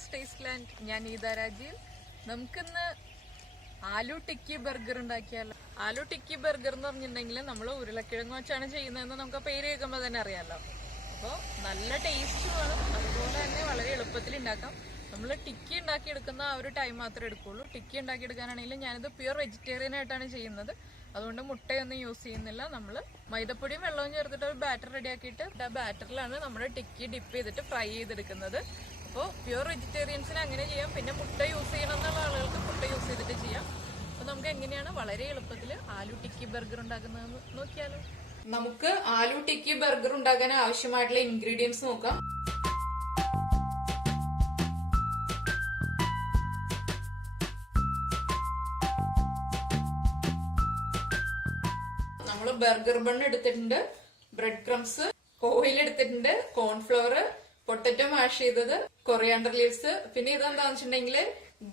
Sheeba's taste land. ഞാൻ either Rajeev. നമുക്കിന്ന് aloo tikki burger ഉണ്ടാക്കിയാലോ. ആലു ടിക്കി ബർഗർ എന്ന് പറഞ്ഞിട്ടുണ്ടെങ്കിൽ നമ്മൾ ഉരുളക്കിഴങ്ങ് വെച്ചാണ് ചെയ്യുന്നതെന്ന് നമുക്ക് പേര് കേൾക്കുമ്പോൾ തന്നെ അറിയാമല്ലോ. അപ്പോൾ നല്ല ടേസ്റ്റുമാണ്, അതുപോലെ തന്നെ വളരെ എളുപ്പത്തിൽ ഉണ്ടാക്കാം. നമ്മൾ ടിക്കി ഉണ്ടാക്കിയെടുക്കുന്ന ആ ഒരു ടൈം മാത്രമേ എടുക്കുള്ളൂ. ടിക്കി ഉണ്ടാക്കിയെടുക്കാനാണെങ്കിൽ ഞാനിത് പ്യുവർ വെജിറ്റേറിയൻ ആയിട്ടാണ് ചെയ്യുന്നത്. അതുകൊണ്ട് മുട്ടയൊന്നും യൂസ് ചെയ്യുന്നില്ല. നമ്മൾ മൈദപ്പൊടിയും വെള്ളവും ചേർത്തിട്ട് ഒരു ബാറ്റർ റെഡിയാക്കിയിട്ട് ആ ബാറ്ററിലാണ് നമ്മൾ ടിക്കി ഡിപ്പ് ചെയ്തിട്ട് ഫ്രൈ ചെയ്തെടുക്കുന്നത്. അപ്പോൾ പ്യുവർ വെജിറ്റേറിയൻസിന് അങ്ങനെ ചെയ്യാം. പിന്നെ മുട്ട യൂസ് ചെയ്യണം എന്നുള്ള ആളുകൾക്ക് മുട്ട യൂസ് ചെയ്തിട്ട് ചെയ്യാം. അപ്പോൾ നമുക്ക് എങ്ങനെയാണ് വളരെ എളുപ്പത്തിൽ ആലു ടിക്കി ബർഗർ ഉണ്ടാക്കുന്നതെന്ന് നോക്കിയാലോ. നമുക്ക് ആലു ടിക്കി ബർഗർ ഉണ്ടാക്കാൻ ആവശ്യമായിട്ടുള്ള ഇൻഗ്രീഡിയൻസ് നോക്കാം. നമ്മള് ബർഗർ ബൺ എടുത്തിട്ടുണ്ട്, ബ്രെഡ് ക്രംസ്, ഓയിൽ എടുത്തിട്ടുണ്ട്, കോൺഫ്ലവർ, പൊട്ടറ്റോ മാഷ് ചെയ്തത്, കൊറിയാണ്ടർ ലീവ്സ്, പിന്നെ ഇതെന്താന്ന് വെച്ചിട്ടുണ്ടെങ്കിൽ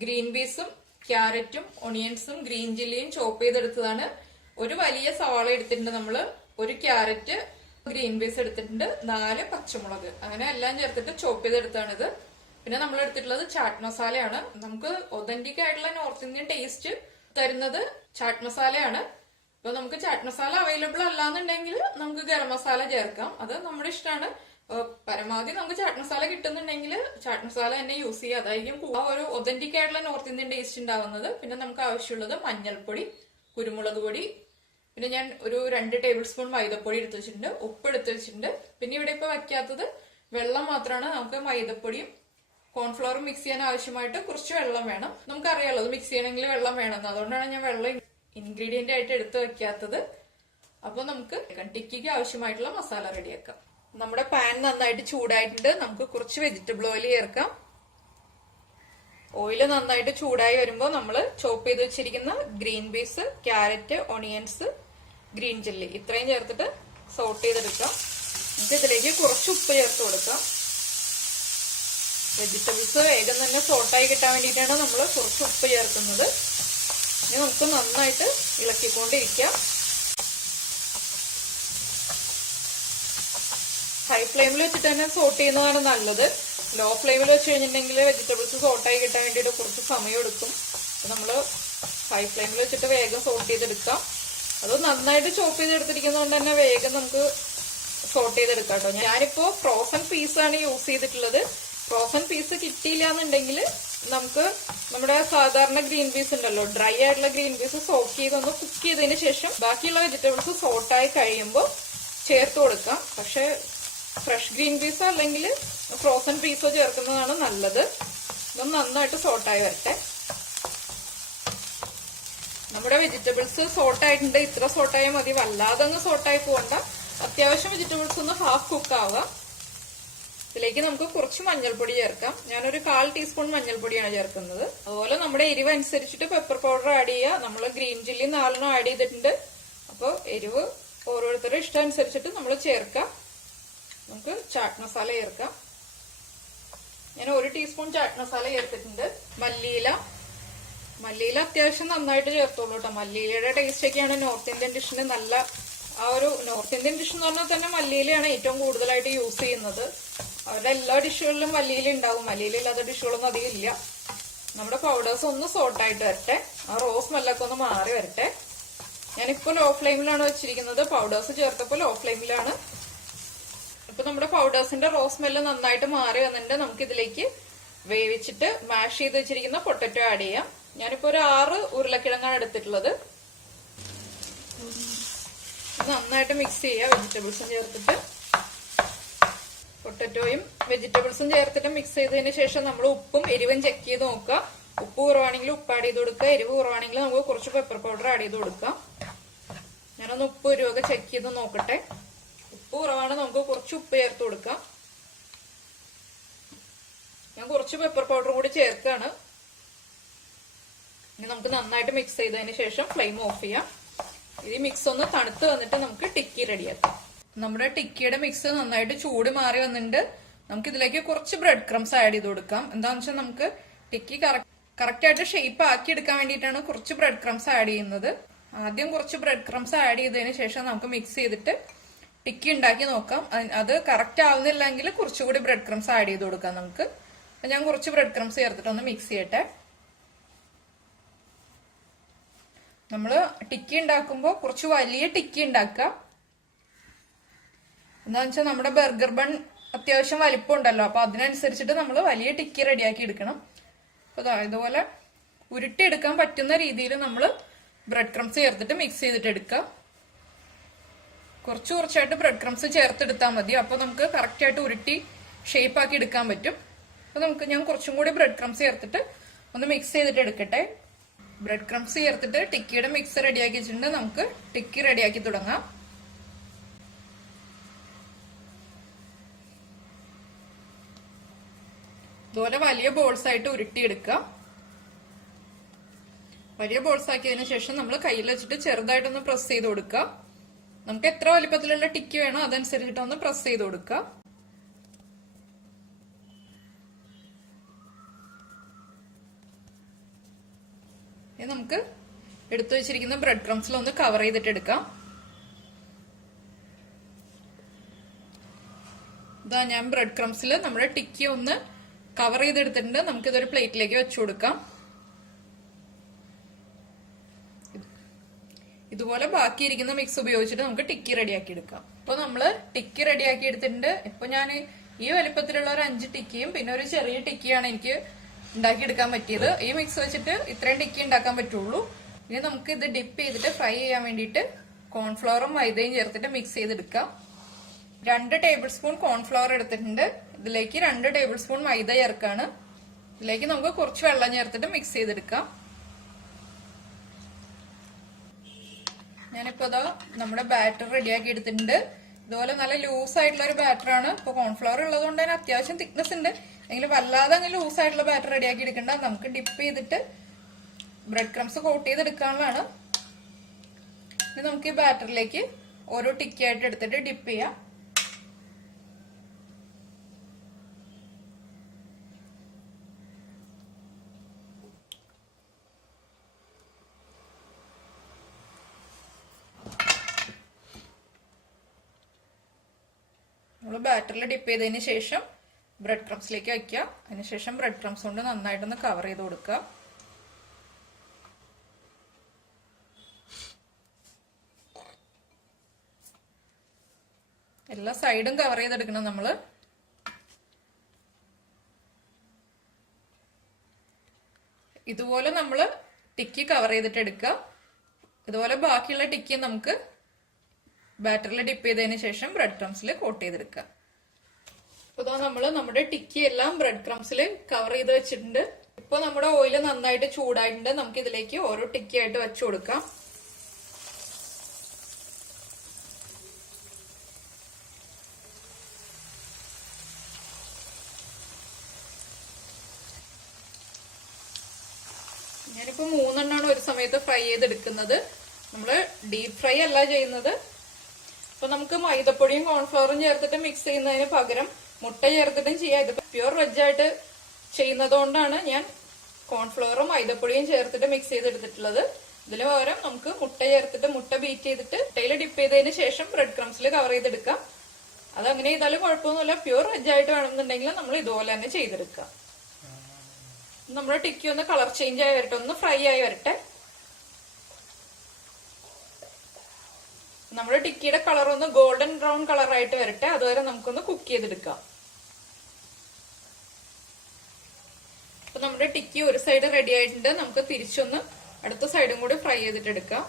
ഗ്രീൻ പീസും ക്യാരറ്റും ഒണിയൻസും ഗ്രീൻ ചില്ലിയും ചോപ്പ് ചെയ്തെടുത്തതാണ്. ഒരു വലിയ സവാള എടുത്തിട്ടുണ്ട് നമ്മള്, ഒരു ക്യാരറ്റ്, ഗ്രീൻ പീസ് എടുത്തിട്ടുണ്ട്, 4 പച്ചമുളക്, അങ്ങനെ എല്ലാം ചേർത്തിട്ട് ചോപ്പ് ചെയ്തെടുത്താണിത്. പിന്നെ നമ്മൾ എടുത്തിട്ടുള്ളത് ചാറ്റ് മസാലയാണ്. നമുക്ക് ഒതന്റിക് ആയിട്ടുള്ള നോർത്ത് ഇന്ത്യൻ ടേസ്റ്റ് തരുന്നത് ചാറ്റ് മസാലയാണ്. അപ്പൊ നമുക്ക് ചാറ്റ് മസാല അവൈലബിൾ അല്ലാന്നുണ്ടെങ്കിൽ നമുക്ക് ഗരം മസാല ചേർക്കാം, അത് നമ്മുടെ ഇഷ്ടമാണ്. പരമാവധി നമുക്ക് ചാറ്റ് മസാല കിട്ടുന്നുണ്ടെങ്കിൽ ചാറ്റ് മസാല തന്നെ യൂസ് ചെയ്യുക, അതായിരിക്കും ആ ഒരു ഒതന്റിക് ആയിട്ടുള്ള നോർത്ത് ഇന്ത്യൻ ടേസ്റ്റ് ഉണ്ടാവുന്നത്. പിന്നെ നമുക്ക് ആവശ്യമുള്ളത് മഞ്ഞൾപ്പൊടി, കുരുമുളക് പൊടി, പിന്നെ ഞാൻ ഒരു 2 ടേബിൾ സ്പൂൺ മൈദപ്പൊടി എടുത്ത് വെച്ചിട്ടുണ്ട്, ഉപ്പ് എടുത്ത് വെച്ചിട്ടുണ്ട്. പിന്നെ ഇവിടെ ഇപ്പൊ വയ്ക്കാത്തത് വെള്ളം മാത്രമാണ്. നമുക്ക് മൈദപ്പൊടിയും കോൺഫ്ലവറും മിക്സ് ചെയ്യാൻ ആവശ്യമായിട്ട് കുറച്ച് വെള്ളം വേണം. നമുക്കറിയാലോ അത് മിക്സ് ചെയ്യണമെങ്കിൽ വെള്ളം വേണമെന്ന്, അതുകൊണ്ടാണ് ഞാൻ വെള്ളം ഇൻഗ്രീഡിയന്റ് ആയിട്ട് എടുത്ത് വെക്കാത്തത്. അപ്പൊ നമുക്ക് ടിക്കിക്ക് ആവശ്യമായിട്ടുള്ള മസാല റെഡിയാക്കാം. നമ്മുടെ പാൻ നന്നായിട്ട് ചൂടായിട്ടുണ്ട്. നമുക്ക് കുറച്ച് വെജിറ്റബിൾ ഓയിൽ ചേർക്കാം. ഓയിൽ നന്നായിട്ട് ചൂടായി വരുമ്പോൾ നമ്മൾ ചോപ്പ് ചെയ്ത് വെച്ചിരിക്കുന്ന green peas, carrot, onions, green chilli ഇത്രയും ചേർത്തിട്ട് സോട്ട് ചെയ്തെടുക്കാം. നമുക്ക് ഇതിലേക്ക് കുറച്ച് ഉപ്പ് ചേർത്ത് കൊടുക്കാം. വെജിറ്റബിൾസ് വേഗം തന്നെ സോട്ടായി കിട്ടാൻ വേണ്ടിയിട്ടാണ് നമ്മൾ കുറച്ച് ഉപ്പ് ചേർക്കുന്നത്. ഇനി നമുക്ക് നന്നായിട്ട് ഇളക്കിക്കൊണ്ടിരിക്കാം. ഹൈ ഫ്ലെയിമിൽ വെച്ചിട്ട് തന്നെ സോട്ട് ചെയ്യുന്നതാണ് നല്ലത്. ലോ ഫ്ലെയിമിൽ വെച്ച് കഴിഞ്ഞിട്ടുണ്ടെങ്കിൽ വെജിറ്റബിൾസ് സോട്ടായി കിട്ടാൻ വേണ്ടിയിട്ട് കുറച്ച് സമയം എടുക്കും. നമ്മൾ ഹൈ ഫ്ലെയിമിൽ വെച്ചിട്ട് വേഗം സോട്ട് ചെയ്തെടുക്കാം. അത് നന്നായിട്ട് ചോപ്പ് ചെയ്തെടുത്തിരിക്കുന്നതുകൊണ്ട് തന്നെ വേഗം നമുക്ക് സോട്ട് ചെയ്തെടുക്കാം കേട്ടോ. ഞാനിപ്പോ ഫ്രോസൺ പീസാണ് യൂസ് ചെയ്തിട്ടുള്ളത്. ഫ്രോസൺ പീസ് കിട്ടിയില്ല എന്നുണ്ടെങ്കിൽ നമുക്ക് നമ്മുടെ സാധാരണ ഗ്രീൻ പീസ് ഉണ്ടല്ലോ, ഡ്രൈ ആയിട്ടുള്ള ഗ്രീൻ പീസ് സോക്ക് ചെയ്തൊന്ന് കുക്ക് ചെയ്തതിന് ശേഷം ബാക്കിയുള്ള വെജിറ്റബിൾസ് സോട്ടായി കഴിയുമ്പോൾ ചേർത്ത് കൊടുക്കാം. പക്ഷെ ഫ്രഷ് ഗ്രീൻ പീസോ അല്ലെങ്കിൽ ഫ്രോസൺ പീസോ ചേർക്കുന്നതാണ് നല്ലത്. ഇതൊന്ന് നന്നായിട്ട് സോട്ടായി വരട്ടെ. നമ്മുടെ വെജിറ്റബിൾസ് സോട്ടായിട്ടുണ്ട്. ഇത്ര സോട്ടായാൽ മതി, വല്ലാതെ അങ്ങ് സോട്ടായി പോകണ്ട. അത്യാവശ്യം വെജിറ്റബിൾസ് ഒന്ന് ഹാഫ് കുക്ക് ആവുക. ഇതിലേക്ക് നമുക്ക് കുറച്ച് മഞ്ഞൾപ്പൊടി ചേർക്കാം. ഞാനൊരു 1/4 ടീസ്പൂൺ മഞ്ഞൾപ്പൊടിയാണ് ചേർക്കുന്നത്. അതുപോലെ നമ്മുടെ എരിവ് അനുസരിച്ചിട്ട് പെപ്പർ പൗഡർ ആഡ് ചെയ്യുക. നമ്മൾ ഗ്രീൻ ചില്ലി 4 ആഡ് ചെയ്തിട്ടുണ്ട്. അപ്പോൾ എരിവ് ഓരോരുത്തരുടെ ഇഷ്ടം അനുസരിച്ചിട്ട് നമ്മൾ ചേർക്കാം. നമുക്ക് ചാറ്റ് മസാല ചേർക്കാം. ഞാൻ 1 ടീസ്പൂൺ ചാറ്റ് മസാല ചേർത്തിട്ടുണ്ട്. മല്ലിയില അത്യാവശ്യം നന്നായിട്ട് ചേർത്തോളൂ കേട്ടോ. മല്ലിയിലയുടെ ടേസ്റ്റ് ഒക്കെയാണ് നോർത്ത് ഇന്ത്യൻ ഡിഷിന് നല്ല. ആ ഒരു നോർത്ത് ഇന്ത്യൻ ഡിഷ് എന്ന് പറഞ്ഞാൽ തന്നെ മല്ലിയിലയാണ് ഏറ്റവും കൂടുതലായിട്ട് യൂസ് ചെയ്യുന്നത്. അവരുടെ എല്ലാ ഡിഷുകളിലും മല്ലിയില ഉണ്ടാവും. മല്ലിയില ഇല്ലാത്ത ഡിഷുകളൊന്നും അധികം ഇല്ല. നമ്മുടെ പൗഡേഴ്സ് ഒന്ന് സോട്ടായിട്ട് വരട്ടെ, ആ റോസ് സ്മെല്ലൊക്കെ ഒന്ന് മാറി വരട്ടെ. ഞാനിപ്പോ ലോ ഫ്ലെയിമിലാണ് വെച്ചിരിക്കുന്നത്. പൗഡേഴ്സ് ചേർത്തപ്പോൾ ലോ ഫ്ലെയിമിലാണ്. ഇപ്പൊ നമ്മുടെ പൗഡേഴ്സിന്റെ റോസ് സ്മെല്ല് നന്നായിട്ട് മാറി വന്നിട്ട് നമുക്ക് ഇതിലേക്ക് വേവിച്ചിട്ട് മാഷ് ചെയ്ത് വെച്ചിരിക്കുന്ന പൊട്ടറ്റോ ആഡ് ചെയ്യാം. ഞാനിപ്പോ ഒരു 6 ഉരുളക്കിഴങ്ങാണ് എടുത്തിട്ടുള്ളത്. നന്നായിട്ട് മിക്സ് ചെയ്യുക. വെജിറ്റബിൾസും ചേർത്തിട്ട് പൊട്ടറ്റോയും വെജിറ്റബിൾസും ചേർത്തിട്ട് മിക്സ് ചെയ്തതിന് ശേഷം നമ്മൾ ഉപ്പും എരിവും ചെക്ക് ചെയ്ത് നോക്കുക. ഉപ്പ് കുറവാണെങ്കിൽ ഉപ്പ് ആഡ് ചെയ്ത് കൊടുക്കുക. എരിവ് കുറവാണെങ്കിൽ നമുക്ക് കുറച്ച് പെപ്പർ പൗഡർ ആഡ് ചെയ്ത് കൊടുക്കാം. ഞാനൊന്ന് ഉപ്പ് എരിവൊക്കെ ചെക്ക് ചെയ്ത് നോക്കട്ടെ. ഉപ്പ് കുറവാണ്, നമുക്ക് കുറച്ച് ഉപ്പ് ചേർത്ത് കൊടുക്കാം. ഞാൻ കുറച്ച് പെപ്പർ പൗഡർ കൂടി ചേർക്കാണ്. ഇനി നമുക്ക് നന്നായിട്ട് മിക്സ് ചെയ്തതിന് ശേഷം ഫ്ലെയിം ഓഫ് ചെയ്യാം. ഈ മിക്സ് ഒന്ന് തണുത്ത് വന്നിട്ട് നമുക്ക് ടിക്കി റെഡിയാക്കാം. നമ്മുടെ ടിക്കിയുടെ മിക്സ് നന്നായിട്ട് ചൂട് മാറി വന്നിട്ടുണ്ട്. നമുക്ക് ഇതിലേക്ക് കുറച്ച് ബ്രെഡ് ക്രംസ് ആഡ് ചെയ്ത് കൊടുക്കാം. എന്താണെന്ന് വെച്ചാൽ നമുക്ക് ടിക്കി കറക്റ്റ് ആയിട്ട് ഷേപ്പ് ആക്കി എടുക്കാൻ വേണ്ടിയിട്ടാണ് കുറച്ച് ബ്രെഡ് ക്രംസ് ആഡ് ചെയ്യുന്നത്. ആദ്യം കുറച്ച് ബ്രെഡ് ക്രംസ് ആഡ് ചെയ്തതിന് ശേഷം നമുക്ക് മിക്സ് ചെയ്തിട്ട് ടിക്കി ഉണ്ടാക്കി നോക്കാം. അത് കറക്റ്റ് ആവുന്നില്ലെങ്കിൽ കുറച്ചുകൂടി ബ്രെഡ് ക്രംസ് ആഡ് ചെയ്ത് കൊടുക്കാം നമുക്ക്. ഞാൻ കുറച്ച് ബ്രെഡ് ക്രംസ് ചേർത്തിട്ട് ഒന്ന് മിക്സ് ചെയ്യട്ടെ. നമ്മള് ടിക്കി ഉണ്ടാക്കുമ്പോൾ കുറച്ച് വലിയ ടിക്കി ഉണ്ടാക്കുക. എന്താന്ന് വെച്ചാൽ നമ്മുടെ ബർഗർ ബൺ അത്യാവശ്യം വലിപ്പം ഉണ്ടല്ലോ, അപ്പൊ അതിനനുസരിച്ചിട്ട് നമ്മൾ വലിയ ടിക്കി റെഡിയാക്കി എടുക്കണം. അപ്പൊ ഇതുപോലെ ഉരുട്ടിയെടുക്കാൻ പറ്റുന്ന രീതിയിൽ നമ്മൾ ബ്രെഡ് ക്രംസ് ചേർത്തിട്ട് മിക്സ് ചെയ്തിട്ട് എടുക്കുക. കുറച്ചായിട്ട് ബ്രെഡ് ക്രംസ് ചേർത്തെടുത്താൽ മതി. അപ്പൊ നമുക്ക് കറക്റ്റ് ആയിട്ട് ഉരുട്ടി ഷേപ്പ് ആക്കി എടുക്കാൻ പറ്റും. അപ്പൊ ഞാൻ കുറച്ചും കൂടി ബ്രെഡ് ക്രംസ് ചേർത്തിട്ട് ഒന്ന് മിക്സ് ചെയ്തിട്ട് എടുക്കട്ടെ. ബ്രെഡ് ക്രംസ് ചേർത്തിട്ട് ടിക്കിയുടെ മിക്സ് റെഡിയാക്കി വെച്ചിട്ടുണ്ട്. നമുക്ക് ടിക്കി റെഡിയാക്കി തുടങ്ങാം. ഇതുപോലെ വലിയ ബോൾസ് ആയിട്ട് ഉരുട്ടിയെടുക്കുക. വലിയ ബോൾസ് ആക്കിയതിനു ശേഷം നമ്മൾ കയ്യിൽ വെച്ചിട്ട് ചെറുതായിട്ടൊന്ന് പ്രസ് ചെയ്ത് കൊടുക്കുക. നമുക്ക് എത്ര വലിപ്പത്തിലുള്ള ടിക്കി വേണോ അതനുസരിച്ചിട്ട് ഒന്ന് പ്രസ് ചെയ്ത് കൊടുക്കുക. ഇനി നമുക്ക് എടുത്തു വെച്ചിരിക്കുന്ന ബ്രെഡ് ക്രംസിൽ ഒന്ന് കവർ ചെയ്തിട്ട് എടുക്കാം. ഇതാ ഞാൻ ബ്രെഡ് ക്രംസിൽ നമ്മുടെ ടിക്കി ഒന്ന് കവർ ചെയ്തെടുത്തിട്ടുണ്ട്. നമുക്കിതൊരു പ്ലേറ്റിലേക്ക് വെച്ചു കൊടുക്കാം. ഇതുപോലെ ബാക്കിയിരിക്കുന്ന മിക്സ് ഉപയോഗിച്ചിട്ട് നമുക്ക് ടിക്കി റെഡിയാക്കി എടുക്കാം. ഇപ്പൊ നമ്മള് ടിക്കി റെഡിയാക്കി എടുത്തിട്ടുണ്ട്. ഇപ്പൊ ഞാൻ ഈ വലിപ്പത്തിലുള്ള ഒരു 5 ടിക്കിയും പിന്നെ ഒരു ചെറിയ ടിക്കിയാണ് എനിക്ക് ഉണ്ടാക്കിയെടുക്കാൻ പറ്റിയത്. ഈ മിക്സ് വെച്ചിട്ട് ഇത്രയും ടിക്കി ഉണ്ടാക്കാൻ പറ്റുള്ളൂ. ഇനി നമുക്ക് ഇത് ഡിപ്പ് ചെയ്തിട്ട് ഫ്രൈ ചെയ്യാൻ വേണ്ടിയിട്ട് കോൺഫ്ലവറും മൈദയും ചേർത്തിട്ട് മിക്സ് ചെയ്തെടുക്കാം. 2 ടേബിൾ സ്പൂൺ കോൺഫ്ലവർ എടുത്തിട്ടുണ്ട്. ഇതിലേക്ക് 2 ടേബിൾ സ്പൂൺ മൈദ ചേർക്കാണ്. ഇതിലേക്ക് നമുക്ക് കുറച്ച് വെള്ളം ചേർത്തിട്ട് മിക്സ് ചെയ്തെടുക്കാം. ഞാനിപ്പോ ഇതാ നമ്മുടെ ബാറ്റർ റെഡിയാക്കി എടുത്തിട്ടുണ്ട്. ഇതുപോലെ നല്ല ലൂസ് ആയിട്ടുള്ള ഒരു ബാറ്ററാണ്. ഇപ്പൊ കോൺഫ്ലവർ ഉള്ളത് കൊണ്ട് തന്നെ അത്യാവശ്യം തിക്നെസ് ഉണ്ട്. എങ്കിലും വല്ലാതെ അങ്ങനെ ലൂസ് ആയിട്ടുള്ള ബാറ്റർ റെഡിയാക്കി എടുക്കണ്ട. നമുക്ക് ഡിപ്പ് ചെയ്തിട്ട് ബ്രെഡ് ക്രംസ് കോട്ട് ചെയ്തെടുക്കാനുള്ളതാണ്. ഇനി നമുക്ക് ഈ ബാറ്ററിലേക്ക് ഓരോ ടിക്കി ആയിട്ട് എടുത്തിട്ട് ഡിപ്പ് ചെയ്യാം. നമ്മൾ ബാറ്ററിൽ ഡിപ്പ് ചെയ്തതിന് ശേഷം ബ്രെഡ് ക്രംസിലേക്ക് വയ്ക്കുക. അതിനുശേഷം ബ്രെഡ് ക്രംസ് കൊണ്ട് നന്നായിട്ടൊന്ന് കവർ ചെയ്ത് കൊടുക്കുക. എല്ലാ സൈഡും കവർ ചെയ്തെടുക്കണം നമ്മള്. ഇതുപോലെ നമ്മള് ടിക്കി കവർ ചെയ്തിട്ട് എടുക്കുക. ഇതുപോലെ ബാക്കിയുള്ള ടിക്കി നമുക്ക് ബാറ്ററിൽ ഡിപ്പ് ചെയ്തതിന് ശേഷം ബ്രെഡ് ക്രംസിൽ കോട്ട് ചെയ്തെടുക്കുക. ഇപ്പൊ നമ്മള് നമ്മുടെ ടിക്കി എല്ലാം ബ്രെഡ് ക്രംസിൽ കവർ ചെയ്ത് വെച്ചിട്ടുണ്ട്. ഇപ്പൊ നമ്മുടെ ഓയിൽ നന്നായിട്ട് ചൂടായിട്ടുണ്ട്. നമുക്ക് ഇതിലേക്ക് ഓരോ ടിക്കി ആയിട്ട് വെച്ചു കൊടുക്കാം. ഞാനിപ്പോ 3 എണ്ണമാണ് ഒരു സമയത്ത് ഫ്രൈ ചെയ്തെടുക്കുന്നത്. നമ്മള് ഡീപ് ഫ്രൈ അല്ല ചെയ്യുന്നത്. അപ്പൊ നമുക്ക് മൈദപ്പൊടിയും കോൺഫ്ലവറും ചേർത്തിട്ട് മിക്സ് ചെയ്യുന്നതിന് പകരം മുട്ട ചേർത്തിട്ടും ചെയ്യാം. ഇത് പ്യൂർ വെജ് ആയിട്ട് ചെയ്യുന്നത് കൊണ്ടാണ് ഞാൻ കോൺഫ്ലവറും മൈദപ്പൊടിയും ചേർത്തിട്ട് മിക്സ് ചെയ്തെടുത്തിട്ടുള്ളത്. ഇതിന് പകരം നമുക്ക് മുട്ട ചേർത്തിട്ട് മുട്ട ബീറ്റ് ചെയ്തിട്ട് മുട്ടയിൽ ഡിപ്പ് ചെയ്തതിന് ശേഷം ബ്രെഡ് ക്രംസിൽ കവർ ചെയ്തെടുക്കാം. അതങ്ങനെ ചെയ്താലും കുഴപ്പമൊന്നുമില്ല. പ്യൂർ വെജ് ആയിട്ട് വേണമെന്നുണ്ടെങ്കിൽ നമ്മൾ ഇതുപോലെ തന്നെ ചെയ്തെടുക്കാം. നമ്മുടെ ടിക്കി ഒന്ന് കളർ ചേഞ്ച് ആയി വരട്ടെ, ഒന്ന് ഫ്രൈ ആയി വരട്ടെ. നമ്മുടെ ടിക്കിയുടെ കളർ ഒന്ന് ഗോൾഡൻ ബ്രൗൺ കളറായിട്ട് വരട്ടെ. അതുവരെ നമുക്കൊന്ന് കുക്ക് ചെയ്തെടുക്കാം. അപ്പൊ നമ്മുടെ ടിക്കി ഒരു സൈഡ് റെഡി ആയിട്ടുണ്ട്. നമുക്ക് തിരിച്ചൊന്ന് അടുത്ത സൈഡും കൂടി ഫ്രൈ ചെയ്തിട്ട് എടുക്കാം.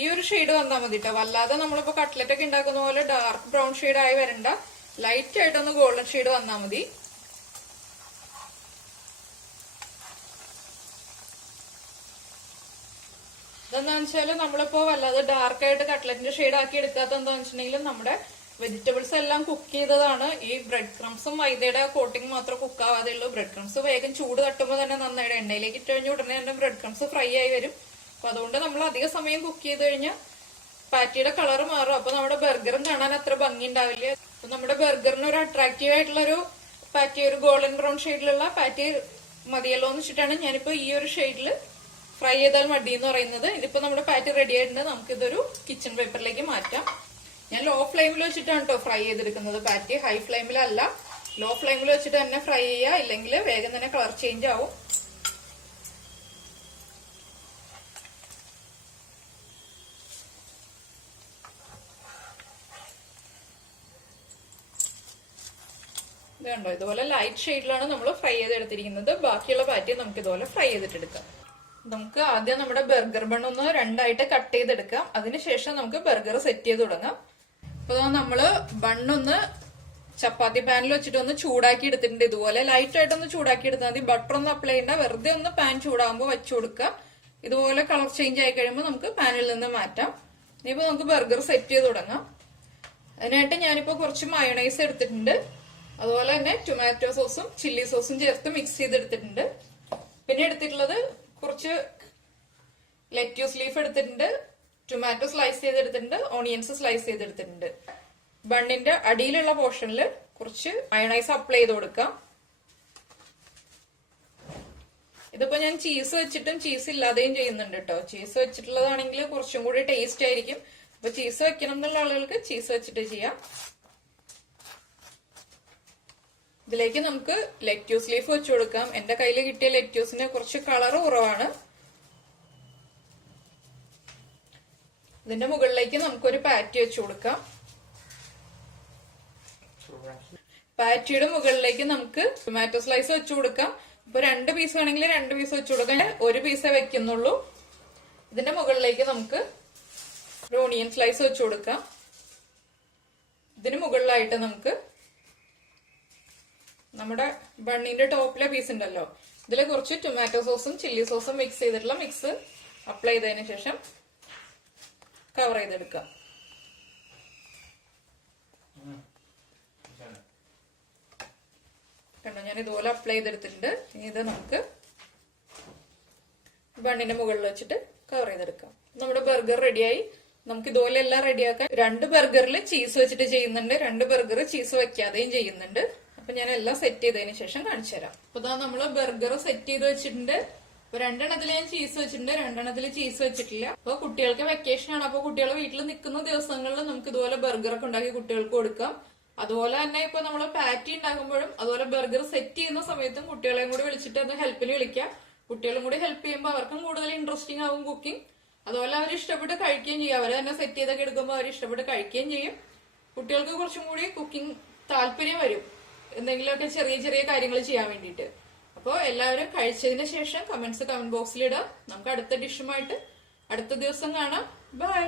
ഈ ഒരു ഷെയ്ഡ് വന്നാൽ മതി കേട്ടോ. വല്ലാതെ നമ്മളിപ്പോ കട്ട്ലറ്റ് ഒക്കെ ഉണ്ടാക്കുന്ന പോലെ ഡാർക്ക് ബ്രൗൺ ഷെയ്ഡ് ആയി വരണ്ട. ലൈറ്റ് ആയിട്ടൊന്ന് ഗോൾഡൻ ഷെയ്ഡ് വന്നാൽ മതി. ഇതെന്താന്ന് വെച്ചാല് നമ്മളിപ്പോ വല്ലാതെ ഡാർക്ക് ആയിട്ട് കട്ട്ലറ്റിന്റെ ഷെയ്ഡ് ആക്കി എടുക്കാത്ത എന്താന്ന് വെച്ചിട്ടുണ്ടെങ്കിൽ നമ്മുടെ വെജിറ്റബിൾസ് എല്ലാം കുക്ക് ചെയ്തതാണ്. ഈ ബ്രെഡ് ക്രംസും മൈദയുടെ കോട്ടിങ് മാത്രം കുക്ക് ആവാതെ ഉള്ളൂ. ബ്രെഡ് ക്രംസ് വേഗം ചൂട് തട്ടുമ്പോൾ തന്നെ നന്നായിട്ട് എണ്ണയിലേക്ക് ഇട്ട് കഴിഞ്ഞ ഉടനെ തന്നെ ബ്രെഡ് ക്രംസ് ഫ്രൈ ആയി വരും. അപ്പൊ അതുകൊണ്ട് നമ്മൾ അധിക സമയം കുക്ക് ചെയ്ത് കഴിഞ്ഞാൽ പാറ്റിയുടെ കളർ മാറും. അപ്പൊ നമ്മുടെ ബർഗറും കാണാൻ അത്ര ഭംഗി ഉണ്ടാവില്ല. അപ്പൊ നമ്മുടെ ബർഗറിന് ഒരു അട്രാക്റ്റീവ് ആയിട്ടുള്ള ഒരു പാറ്റി, ഒരു ഗോൾഡൻ ബ്രൗൺ ഷെയ്ഡിലുള്ള പാറ്റി മതിയല്ലോ എന്ന് വെച്ചിട്ടാണ് ഞാനിപ്പോ ഈ ഒരു ഷെയ്ഡിൽ ഫ്രൈ ചെയ്താൽ മതി എന്ന് പറയുന്നത്. ഇതിപ്പോ നമ്മുടെ പാറ്റി റെഡി ആയിട്ടുണ്ട്. നമുക്കിതൊരു കിച്ചൺ പേപ്പറിലേക്ക് മാറ്റാം. ഞാൻ ലോ ഫ്ലെയിമിൽ വെച്ചിട്ടാണ് കേട്ടോ ഫ്രൈ ചെയ്തെടുക്കുന്നത് പാറ്റി. ഹൈ ഫ്ലെയിമിലല്ല, ലോ ഫ്ലെയിമിൽ വെച്ചിട്ട് തന്നെ ഫ്രൈ ചെയ്യുക, ഇല്ലെങ്കിൽ വേഗം തന്നെ കളർ ചേഞ്ച് ആവും. ഇത് കണ്ടോ, ഇതുപോലെ ലൈറ്റ് ഷെയ്ഡിലാണ് നമ്മൾ ഫ്രൈ ചെയ്തെടുത്തിരിക്കുന്നത്. ബാക്കിയുള്ള പാറ്റി നമുക്ക് ഇതുപോലെ ഫ്രൈ ചെയ്തിട്ടെടുക്കാം. നമുക്ക് ആദ്യം നമ്മുടെ ബർഗർ ബൺ ഒന്ന് രണ്ടായിട്ട് കട്ട് ചെയ്തെടുക്കാം. അതിനുശേഷം നമുക്ക് ബർഗർ സെറ്റ് ചെയ്ത് തുടങ്ങാം. അപ്പൊ നമ്മള് ബണ്ണൊന്ന് ചപ്പാത്തി പാനിൽ വെച്ചിട്ട് ഒന്ന് ചൂടാക്കി എടുത്തിട്ടുണ്ട്. ഇതുപോലെ ലൈറ്റ് ആയിട്ടൊന്ന് ചൂടാക്കി എടുത്താൽ മതി. ബട്ടർ ഒന്നും അപ്ലൈ ചെയ്യണ്ട, വെറുതെ ഒന്ന് പാൻ ചൂടാകുമ്പോൾ വെച്ചു കൊടുക്കുക. ഇതുപോലെ കളർ ചേഞ്ച് ആയി കഴിയുമ്പോൾ നമുക്ക് പാനിൽ നിന്ന് മാറ്റാം. ഇനിയിപ്പോ നമുക്ക് ബർഗർ സെറ്റ് ചെയ്ത് തുടങ്ങാം. അതിനായിട്ട് ഞാനിപ്പോ കുറച്ച് മയോണൈസ് എടുത്തിട്ടുണ്ട്. അതുപോലെ തന്നെ ടൊമാറ്റോ സോസും ചില്ലി സോസും ചേർത്ത് മിക്സ് ചെയ്തെടുത്തിട്ടുണ്ട്. പിന്നെ എടുത്തിട്ടുള്ളത് കുറച്ച് ലെറ്റ്യൂസ് ലീഫ് എടുത്തിട്ടുണ്ട്, ടൊമാറ്റോ സ്ലൈസ് ചെയ്തെടുത്തിട്ടുണ്ട്, ഓണിയൻസ് സ്ലൈസ് ചെയ്തെടുത്തിട്ടുണ്ട്. ബണ്ണിന്റെ അടിയിലുള്ള പോർഷനിൽ കുറച്ച് മയോണൈസ് അപ്ലൈ ചെയ്ത് കൊടുക്കാം. ഇതിപ്പോ ഞാൻ ചീസ് വെച്ചിട്ടും ചീസ് ഇല്ലാതെയും ചെയ്യുന്നുണ്ട് കേട്ടോ. ചീസ് വെച്ചിട്ടുള്ളതാണെങ്കിൽ കുറച്ചും കൂടി ടേസ്റ്റ് ആയിരിക്കും. അപ്പൊ ചീസ് വെക്കണം എന്നുള്ള ആളുകൾക്ക് ചീസ് വെച്ചിട്ട് ചെയ്യാം. ഇതിലേക്ക് നമുക്ക് ലെറ്റ്യൂസ് ലീഫ് വെച്ചു കൊടുക്കാം. എന്റെ കയ്യിൽ കിട്ടിയ ലെറ്റ്യൂസിന് കുറച്ച് കളർ കുറവാണ്. ഇതിന്റെ മുകളിലേക്ക് നമുക്കൊരു പാറ്റി വെച്ചു കൊടുക്കാം. പാറ്റിയുടെ മുകളിലേക്ക് നമുക്ക് ടൊമാറ്റോ സ്ലൈസ് വെച്ചു കൊടുക്കാം. ഇപ്പൊ 2 പീസ് വേണമെങ്കിൽ 2 പീസ് വെച്ചു കൊടുക്കാം. 1 പീസേ വെക്കുന്നുള്ളൂ. ഇതിന്റെ മുകളിലേക്ക് നമുക്ക് ഒരു ഓണിയൻ സ്ലൈസ് വെച്ചു കൊടുക്കാം. ഇതിന് മുകളിലായിട്ട് നമുക്ക് നമ്മുടെ ബണ്ണിന്റെ ടോപ്പിലെ പീസ് ഉണ്ടല്ലോ, ഇതിൽ കുറച്ച് ടൊമാറ്റോ സോസും ചില്ലി സോസും മിക്സ് ചെയ്തിട്ടുള്ള മിക്സ് അപ്ലൈ ചെയ്തതിനു ശേഷം കവർ ചെയ്തെടുക്കാം. കണ്ടോ, ഞാൻ ഇതുപോലെ അപ്ലൈ ചെയ്തെടുത്തിട്ടുണ്ട്. ഇനി ഇത് നമുക്ക് ബണ്ണിന്റെ മുകളിൽ വെച്ചിട്ട് കവർ ചെയ്തെടുക്കാം. നമ്മുടെ ബർഗർ റെഡിയായി. നമുക്ക് ഇതുപോലെ എല്ലാം റെഡിയാക്കാം. 2 ബർഗറിൽ ചീസ് വെച്ചിട്ട് ചെയ്യുന്നുണ്ട്, 2 ബർഗർ ചീസ് വെക്കാതെയും ചെയ്യുന്നുണ്ട്. അപ്പൊ ഞാൻ എല്ലാം സെറ്റ് ചെയ്തതിനു ശേഷം കാണിച്ചു തരാം. അപ്പൊ ഇതാ നമ്മള് ബർഗർ സെറ്റ് ചെയ്ത് വെച്ചിട്ടുണ്ട്. അപ്പൊ 2 ഞാൻ ചീസ് വെച്ചിട്ടുണ്ട്, 2 ചീസ് വെച്ചിട്ടില്ല. അപ്പൊ കുട്ടികൾക്ക് വെക്കേഷൻ ആണ്. അപ്പൊ കുട്ടികൾ വീട്ടിൽ നിൽക്കുന്ന ദിവസങ്ങളിൽ നമുക്ക് ഇതുപോലെ ബർഗർ ഒക്കെ ഉണ്ടാക്കി കുട്ടികൾക്ക് കൊടുക്കാം. അതുപോലെ തന്നെ ഇപ്പൊ നമ്മള് പാറ്റി ഉണ്ടാക്കുമ്പോഴും അതുപോലെ ബർഗർ സെറ്റ് ചെയ്യുന്ന സമയത്തും കുട്ടികളെയും കൂടി വിളിച്ചിട്ട് അത് ഹെൽപ്പിന് വിളിക്കാം. കുട്ടികളും കൂടി ഹെൽപ്പ് ചെയ്യുമ്പോൾ അവർക്കും കൂടുതൽ ഇൻട്രസ്റ്റിംഗ് ആവും കുക്കിംഗ്. അതുപോലെ അവർ ഇഷ്ടപ്പെട്ട് കഴിക്കുകയും ചെയ്യും. അവർ തന്നെ സെറ്റ് ചെയ്തൊക്കെ എടുക്കുമ്പോൾ അവർ ഇഷ്ടപ്പെട്ട് കഴിക്കുകയും ചെയ്യും. കുട്ടികൾക്ക് കുറച്ചും കൂടി കുക്കിംഗ് താല്പര്യം വരും, എന്തെങ്കിലുമൊക്കെ ചെറിയ ചെറിയ കാര്യങ്ങൾ ചെയ്യാൻ വേണ്ടിയിട്ട്. അപ്പോൾ എല്ലാവരും കഴിച്ചതിന് ശേഷം കമന്റ് ബോക്സിൽ ഇടാം. നമുക്ക് അടുത്ത ഡിഷുമായിട്ട് അടുത്ത ദിവസം കാണാം. ബൈ.